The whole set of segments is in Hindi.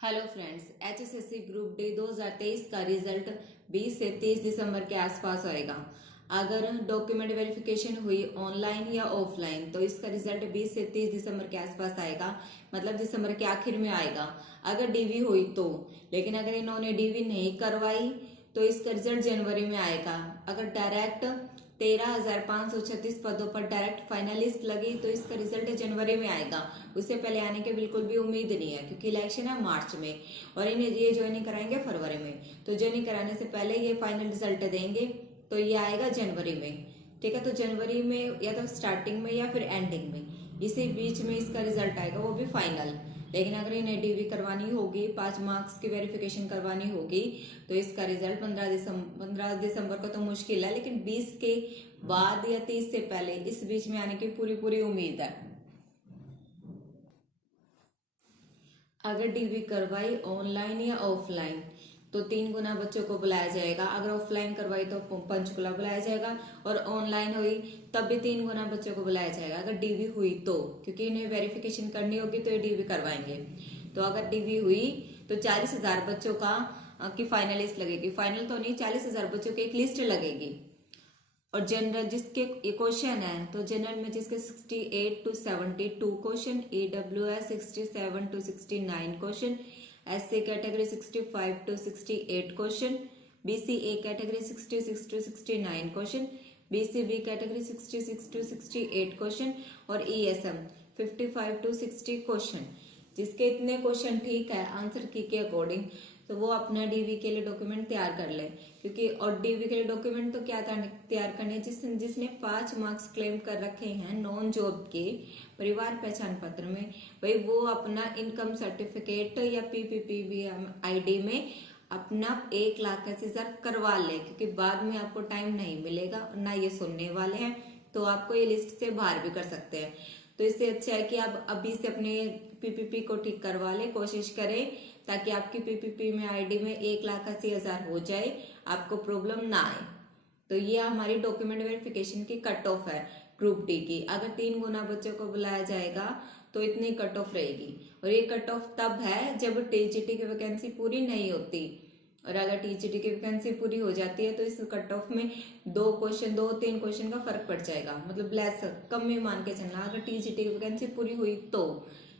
Hello friends, HSSC group D 2023 का रिजल्ट 20 से 30 दिसंबर के आसपास आएगा। अगर डॉक्यूमेंट वेरिफिकेशन हुई ऑनलाइन या ऑफलाइन तो इसका रिजल्ट 20 से 30 दिसंबर के आसपास आएगा, मतलब दिसंबर के आखिर में आएगा अगर डीवी हुई तो। लेकिन अगर इन्होंने डीवी नहीं करवाई तो इसका रिजल्ट जनवरी में आएगा। अगर डायरेक्ट 13,536 पदों पर डायरेक्ट फाइनलिस्ट लगी तो इसका रिजल्ट जनवरी में आएगा। उससे पहले आने की बिल्कुल भी उम्मीद नहीं है, क्योंकि इलेक्शन है मार्च में और इन्हें ये ज्वाइनिंग कराएंगे फरवरी में। तो ज्वाइनिंग कराने से पहले ये फाइनल रिजल्ट देंगे तो ये आएगा जनवरी में। ठीक है, तो जनवरी में या तो स्टार्टिंग में या फिर एंडिंग में, इसी बीच में इसका रिजल्ट आएगा, वो भी फाइनल। लेकिन अगर इन्हें डीवी करवानी होगी, 5 मार्क्स की वेरिफिकेशन करवानी होगी तो इसका रिजल्ट 15 दिसंबर को तो मुश्किल है, लेकिन 20 के बाद या 30 से पहले इस बीच में आने की पूरी उम्मीद है। अगर डीवी करवाई ऑनलाइन या ऑफलाइन तो 3 गुना बच्चों को बुलाया जाएगा। अगर ऑफलाइन करवाई तो पंचकुला बुलाया जाएगा और ऑनलाइन हुई तब भी 3 गुना बच्चों को बुलाया जाएगा अगर डीवी हुई तो, क्योंकि इन्हें वेरिफिकेशन करनी होगी तो ये डीवी करवाएंगे। तो अगर डीवी हुई तो 40,000 बच्चों की फाइनलिस्ट लगेगी। फाइनल तो नहीं, 40,000 बच्चों की एक लिस्ट लगेगी। और जनरल जिसके क्वेश्चन है तो जनरल में जिसके 68 to 72 question, EWS 67 to 69 question, SC category 65 to 68 question, BCA category 66 to 69 question, BCB category 66 to 68 question और ईएसएम 55 to 60 क्वेश्चन। जिसके इतने क्वेश्चन ठीक है आंसर की के अकॉर्डिंग तो वो अपना डीवी के लिए डॉक्यूमेंट तैयार कर ले। क्योंकि और डीवी के लिए डॉक्यूमेंट तो क्या तैयार करने, जिसने 5 मार्क्स क्लेम कर रखे हैं नॉन जॉब के परिवार पहचान पत्र में, भाई वो अपना इनकम सर्टिफिकेट या पीपीपी आईडी में अपना 1,80,000 करवा ले, क्योंकि बाद में आपको टाइम नहीं मिलेगा ना ये सुनने वाले हैं, तो आपको ये लिस्ट से बाहर भी कर सकते हैं। तो इससे अच्छा है कि आप अभी से अपने पीपीपी को ठीक करवा ले, कोशिश करें ताकि आपकी पीपीपी में आईडी में 1,80,000 हो जाए, आपको प्रॉब्लम ना आए। तो ये हमारी डॉक्यूमेंट वेरिफिकेशन की कट ऑफ है ग्रुप डी की। अगर 3 गुना बच्चों को बुलाया जाएगा तो इतनी कट ऑफ रहेगी। और ये कट ऑफ तब है जब टीजीटी की वैकेंसी पूरी नहीं होती, और अगर टीजीटी की वैकेंसी पूरी हो जाती है तो इस कट ऑफ में 2-3 क्वेश्चन का फर्क पड़ जाएगा, मतलब लेस कम में मान के चलना अगर टीजीटी की वैकेंसी पूरी हुई तो।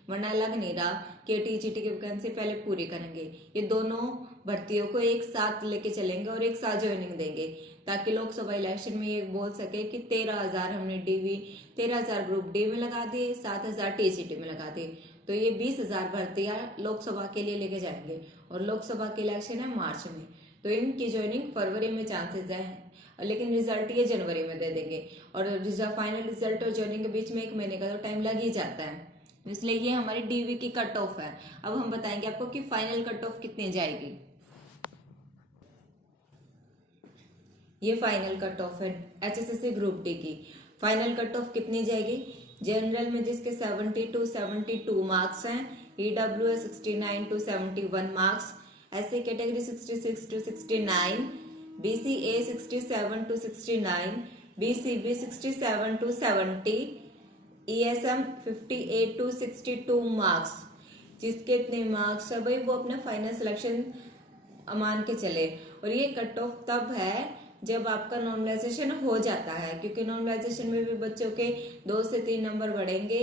वरना लग नहीं रहा कि टीजीटी की वैकेंसी पहले पूरी करेंगे। ये दोनों भर्तियों को एक साथ लेके चलेंगे और एक साथ ज्वाइनिंग देंगे, ताकि लोकसभा इलेक्शन में ये बोल सके कि 13,000 हमने डीवी 13,000 ग्रुप डी में लगा दिए, 7,000 टीजीटी में लगा दिए। तो ये 20,000 भर्तियां लोकसभा के लिए लेके जाएंगे और लोकसभा के इलेक्शन है मार्च में, तो इनकी ज्वाइनिंग फरवरी में चांसेस है, लेकिन रिजल्ट ये जनवरी में दे देंगे। और फाइनल रिजल्ट और ज्वाइनिंग के बीच में 1 महीने का तो टाइम लग ही जाता है, इसलिए ये हमारी डीवी की कट ऑफ है। अब हम बताएंगे आपको कि फाइनल कट ऑफ कितनी जाएगी। ये फाइनल कट ऑफ है एचएसएससी ग्रुप डी की। फाइनल कट ऑफ कितनी जाएगी? जनरल में जिसके 70 to 72 मार्क्स हैं, EWS 69 to 71 marks, SC category 66 to 69, BCA 67 to 69, BCB 67 to 70, ESM 58 to 62 marks. जिसके इतने मार्क्स है भाई वो अपना फाइनल सिलेक्शन मान के चले। और ये कट ऑफ तब है जब आपका नॉर्मलाइजेशन हो जाता है, क्योंकि नॉर्मलाइजेशन में भी बच्चों के 2 से 3 नंबर बढ़ेंगे,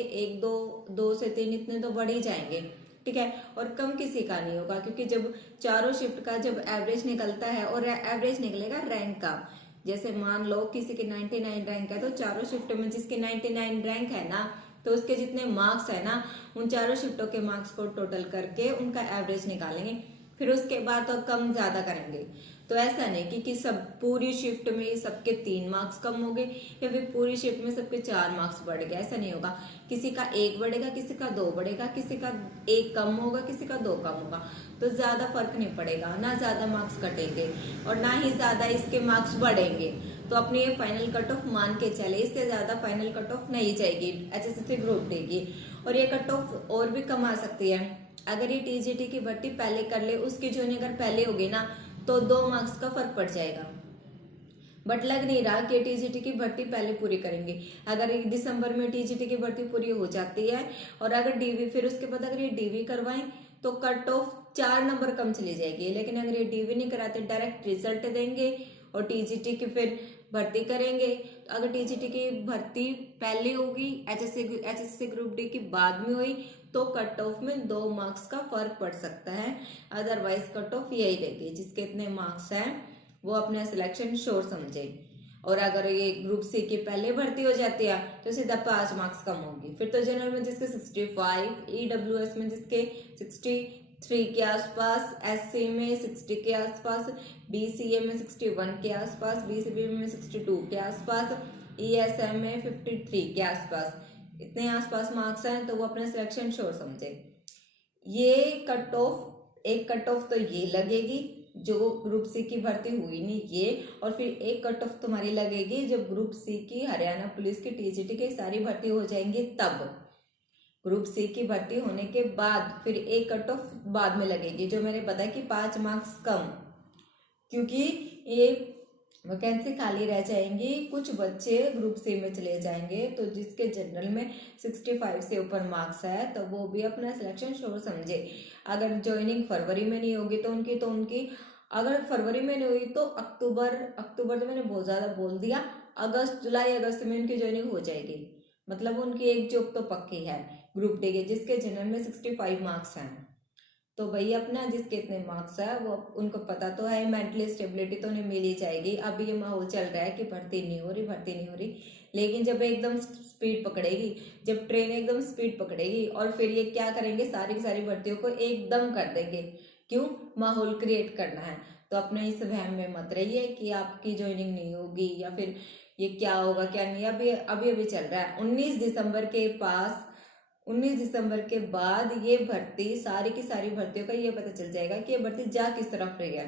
2 से 3 इतने तो बढ़ ही जाएंगे। ठीक है, और कम किसी का नहीं होगा, क्योंकि जब चारों शिफ्ट का जब एवरेज निकलता है और एवरेज निकलेगा रैंक का, जैसे मान लो किसी के 99 रैंक है तो चारों शिफ्ट में जिसके 99 रैंक है ना तो उसके जितने मार्क्स है ना उन चारों शिफ्टों के मार्क्स को टोटल करके उनका एवरेज निकालेंगे, फिर उसके बाद तो कम ज्यादा करेंगे। तो ऐसा नहीं कि सब पूरी शिफ्ट में सबके 3 मार्क्स कम हो गए या फिर पूरी शिफ्ट में सबके 4 मार्क्स बढ़ गए, ऐसा नहीं होगा। किसी का 1 बढ़ेगा, किसी का 2 बढ़ेगा, किसी का 1 कम होगा, किसी का 2 कम होगा, तो ज्यादा फर्क नहीं पड़ेगा, ना ज्यादा मार्क्स कटेंगे और ना ही ज्यादा इसके मार्क्स बढ़ेंगे। तो अपनी ये फाइनल कट ऑफ मान के चले, इससे ज्यादा फाइनल कट ऑफ नहीं जाएगी एचएसएससी ग्रुप डी की। और ये कट ऑफ और भी कम आ सकती है अगर ये टीजीटी की भर्ती पहले कर ले, उसकी ज्वाइनिंग अगर पहले होगी ना तो 2 मार्क्स का फर्क पड़ जाएगा। बट लग नहीं रहा कि टीजीटी की भर्ती पहले पूरी करेंगे। अगर दिसंबर में टीजीटी की भर्ती पूरी हो जाती है और अगर डीवी फिर उसके बाद अगर ये डीवी करवाएं तो कट ऑफ 4 नंबर कम चली जाएगी। लेकिन अगर ये डीवी नहीं कराते, डायरेक्ट रिजल्ट देंगे और टीजीटी की फिर भर्ती करेंगे। तो अगर टीजीटी की भर्ती पहले होगी, एचएससी ग्रुप डी की बाद में हुई, तो कट ऑफ में 2 मार्क्स का फर्क पड़ सकता है। अदरवाइज कट ऑफ यही रहेगी, जिसके इतने मार्क्स हैं वो अपना सिलेक्शन श्योर समझे। और अगर ये ग्रुप सी की पहले भर्ती हो जाती है तो सीधा 5 मार्क्स कम होगी। फिर तो जनरल में जिसके 65, ईडब्ल्यूएस में जिसके 63 के आसपास, एससी में 60 के आसपास, बीसीए में 61 के आसपास, बीसीबी में 62 के आसपास, ईएसएम में 53 के आसपास, इतने आसपास मार्क्स हैं तो वो अपना सिलेक्शन श्योर समझे। ये कट ऑफ, एक कट ऑफ तो ये लगेगी जो ग्रुप सी की भर्ती हुई नहीं ये, और फिर एक कट ऑफ तुम्हारी लगेगी जब ग्रुप सी की हरियाणा पुलिस की टीजीटी की सारी भर्ती हो जाएंगी। तब ग्रुप सी की भर्ती होने के बाद फिर एक कट ऑफ बाद में लगेगी, जो मैंने बताया कि 5 मार्क्स कम, क्योंकि ये वैकेंसी खाली रह जाएंगी, कुछ बच्चे ग्रुप सी में चले जाएंगे। तो जिसके जनरल में 65 से ऊपर मार्क्स है तो वो भी अपना सिलेक्शन श्योर समझे। अगर ज्वाइनिंग फरवरी में नहीं होगी तो उनकी अगर फरवरी में नहीं हुई तो अक्टूबर तो मैंने बहुत ज्यादा बोल दिया, अगस्त, जुलाई अगस्त में उनकी ज्वाइनिंग हो जाएगी। मतलब उनकी एक जॉब तो पक्की है ग्रुप डी के, जिसके जनरल में 65 मार्क्स हैं। तो भाई अपना जिसके इतने मार्क्स है वो उनको पता तो है, मेंटली स्टेबिलिटी तो उन्हें मिल ही जाएगी। अब ये माहौल चल रहा है कि भर्ती नहीं हो रही, लेकिन जब एकदम स्पीड पकड़ेगी, जब ट्रेन एकदम स्पीड पकड़ेगी और फिर ये क्या करेंगे, सारी की सारी भर्तियों को एकदम कर देंगे। क्यों? माहौल क्रिएट करना है। तो अपने इस वहम में मत रहिए कि आपकी ज्वाइनिंग नहीं होगी या फिर ये क्या होगा क्या नहीं। अभी चल रहा है 19 दिसंबर के बाद ये भर्ती, सारी की सारी भर्तियों का ये पता चल जाएगा कि ये भर्ती जा किस तरफ रही है।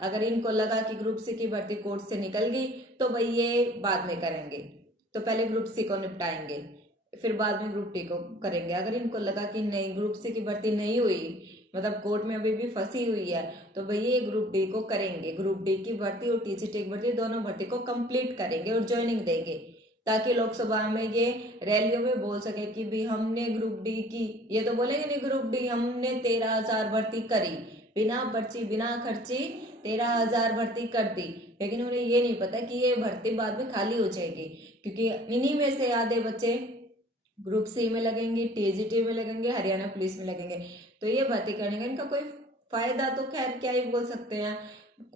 अगर इनको लगा कि ग्रुप सी की भर्ती कोर्ट से निकल गई तो भाई ये बाद में करेंगे, तो पहले ग्रुप सी को निपटाएंगे फिर बाद में ग्रुप डी को करेंगे। अगर इनको लगा कि नहीं, ग्रुप सी की भर्ती नहीं हुई, मतलब कोर्ट में अभी भी फंसी हुई है, तो भैया ये ग्रुप डी को करेंगे। ग्रुप डी की भर्ती और टीजीटी की भर्ती दोनों भर्ती को कंप्लीट करेंगे और ज्वाइनिंग देंगे, ताकि लोकसभा में ये रैलियों में बोल सके कि भी हमने ग्रुप डी की। ये तो बोलेंगे नहीं ग्रुप डी हमने 13,000 भर्ती करी, बिना पर्ची बिना खर्ची 13,000 भर्ती कर दी। लेकिन उन्हें ये नहीं पता कि ये भर्ती बाद में खाली हो जाएगी, क्योंकि इन्हीं में से आधे बच्चे ग्रुप सी में लगेंगे, टीजीटी में लगेंगे, हरियाणा पुलिस में लगेंगे। तो ये भर्ती करने का इनका कोई फायदा तो खैर क्या ही बोल सकते हैं।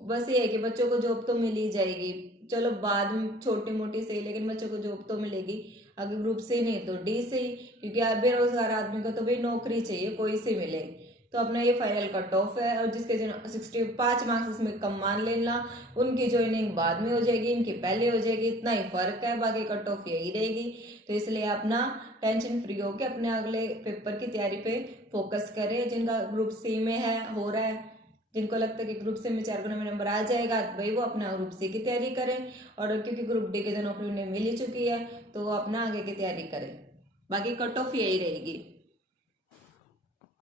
बस ये है कि बच्चों को जॉब तो मिल ही जाएगी, चलो बाद में छोटी मोटी सही, लेकिन बच्चों को जॉब तो मिलेगी। अगर ग्रुप सी नहीं तो डी से ही, क्योंकि बेरोजगार आदमी को तो भाई नौकरी चाहिए, कोई से मिले। तो अपना ये फाइनल कट ऑफ है, और जिसके जो 65 मार्क्स इसमें कम मान लेना, उनकी ज्वाइनिंग बाद में हो जाएगी, इनकी पहले हो जाएगी, इतना ही फर्क है, बाकी कट ऑफ यही रहेगी। तो इसलिए अपना टेंशन फ्री होकर अपने अगले पेपर की तैयारी पे फोकस करें। जिनका ग्रुप सी में है, हो रहा है, जिनको लगता है कि ग्रुप सी में 4 गुना में नंबर आ जाएगा, भाई वो अपना ग्रुप सी की तैयारी करें। और क्योंकि ग्रुप डी की तो नौकरी उन्हें मिल ही चुकी है तो वो अपना आगे की तैयारी करें, बाकी कट ऑफ यही रहेगी।